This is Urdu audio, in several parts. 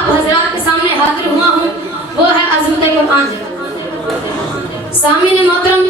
آپ حضرات کے سامنے حاضر ہوا ہوں وہ ہے عظمت قرآن. سامعین محترم،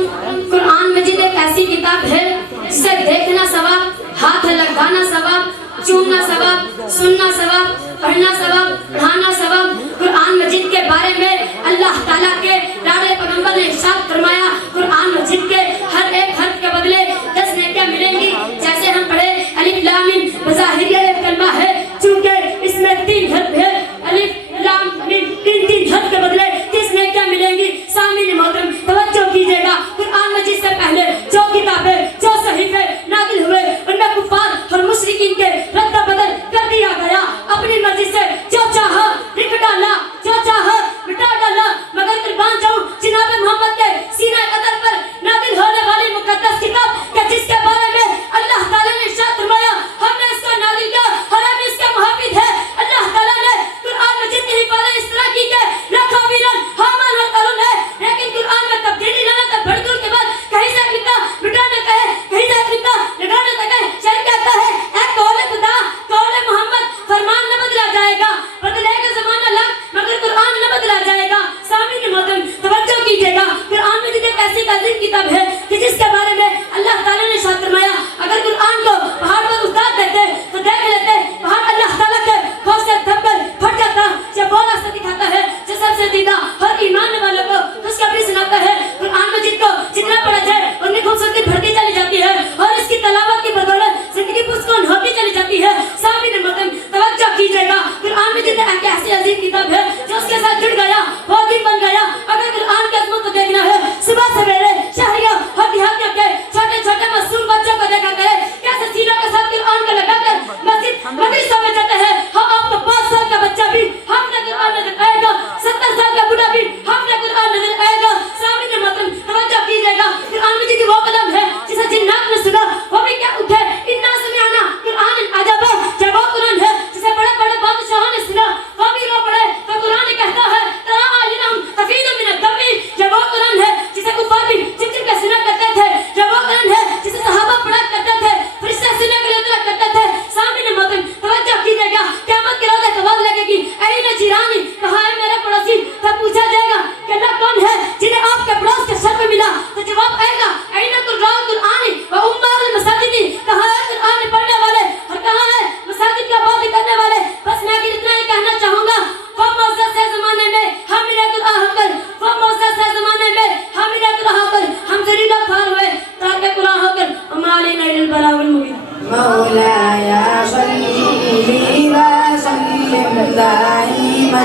قرآن مجید ایک ایسی کتاب ہے جسے دیکھنا ثواب، ہاتھ لگانا ثواب، چومنا ثواب، سننا ثواب، پڑھنا ثواب، پڑھانا ثواب. قرآن مجید کے بارے میں اللہ تعالیٰ کے پیارے پیغمبر نے ارشاد فرمایا قرآن مجید کے ہر ایک حرف کے بدلے 10 نیکیاں ملیں گی. جیسے ہم پڑھے الف لام میم بظاہر یہ ایک کلمہ ہے، چونکہ اس میں 3 حرف ہے، الف لام میم 3 حرف کے بدلے 30 نیکیاں ملیں گی. سامعین محترم توجہ کیجیے گا، قرآن مجید سے پہلے جو کتابیں جو صحیفے نازل ہوئے ان میں کفار اور مشرکین کے رد بدل کر دیا گیا. اپنی مرضی سے جو چاہا لکھ ڈالا، جو چاہا مٹا ڈالا. مگر قربان جاؤں جناب محمد کے سینہ قدر پر نازل ہونے والی مقدس کتاب کہ جس کے بارے میں اللہ تعالیٰ نے ارشاد فرمایا ہم نے اس کو نازل کیا اور ہم اس کے محافظ ہیں. اللہ تعالیٰ نے قرآن مجید کی حفاظت اس طرح کی کہ لاکھوں ویران حامان اور قارون ہے، لیکن قرآن میں تبدیلی لانا تھا. بڑھدور کے بعد کہیں سے لکھتا مٹانا کہے، کہیں سے لکھتا لگانا تھا کہے. شاید کہتا ہے اے قول خدا قول محمد فرمان نہ بدلا جائے گا، بدلے گا زمانہ لاکھ مگر قرآن نہ بدلا جائے گا. سامعین محترم توجہ کیجیے گا، قرآن مجید ایک ایسی عظیم کتاب ہے کہ جس کے بارے میں اللہ تعالیٰ نے ارشاد فرمایا اگر قرآن کو پہاڑ پر اتار دیتے تو دیکھ لیتے پہاڑ اللہ تعالیٰ کے خوف سے دب کر پھٹ جاتا. جب وہ راستہ دکھاتا ہے جو سب سے دیدہ اور ایمان والوں کو خوشخبری سناتا ہے. قرآن مجید کو جتنا پڑھا جائے اتنی خوبصورتی بڑھتی چلی جاتی ہے اور اس کی تلاوت کی بدولت زندگی پرسکون ہوتی چلی جاتی ہے. سامعین محترم توجہ کیجیے گا، قرآن مجید ایک ایسی عظیم کتاب ہے جو اس کے ساتھ جڑ گیا وہ دن بن گیا. اگر قرآن کی عظمت کو دیکھنا ہے صبح سویرے شہریوں اور دیہاتیوں کے چھوٹے چھوٹے معصوم بچوں کو دیکھا کرے کیسے سینوں کے ساتھ قرآن کو لگا کر مسجد مدرسہ میں جاتے ہیں. ہاں آپ کو 5 سال کا بچہ بھی ہم نے قرآن نظر آئے گا، 70 سال کا بوڑھا بھی ہم نے قرآن نظر آئے گا. سامعین محترم توجہ کیجیے گا، قرآن مجید وہ کلام ہے جسے جنات نے سنا وہ بھی کیا اٹھے. انا سمعنا قرآن عجبا، جب وہ قرآن ہے جسے بڑے بڑے بادشاہوں نے سنا وہ بھی رو پڑے تو قرآن کہتا ہے ترا اعینہم تفیض من الدم. جب وہ قرآن ہے جسے کفار بھی چپ چپ کے سنا کرتے تھے، جب وہ قرآن ہے جسے صحابہ پڑھا کرتے تھے، فرشتے سنے کے لیے اترا کرتے تھے. سامعین محترم توجہ کیجیے گا، قیامت کے روز ایک آواز لگے گی این جیرانی، کہاں ہے میرے پڑوسی. تب پوچھا جائے گا کہ اللہ کون ہے جنہیں آپ کے پڑوس کے سر پہ ملا، تو جواب آئے گا این قراء القرآن و عمار المساجد، کہاں ہے قرآن پڑھنے والے اور کہاں ہے مساجد کا بات کرنے والے. بس میں اتنا ہی کہنا چاہوں گا وہ معزز ہے زمانے میں ہم انہیں قرآن ہو کر، وہ معزز ہے زمانے میں ہم انہیں قرآن ہو کر، ہم ذلیل و خوار ہوئے تاکہ قرآن ہو کر وما علینا الا البلاغ المبین. مولاي صل وسلم دائما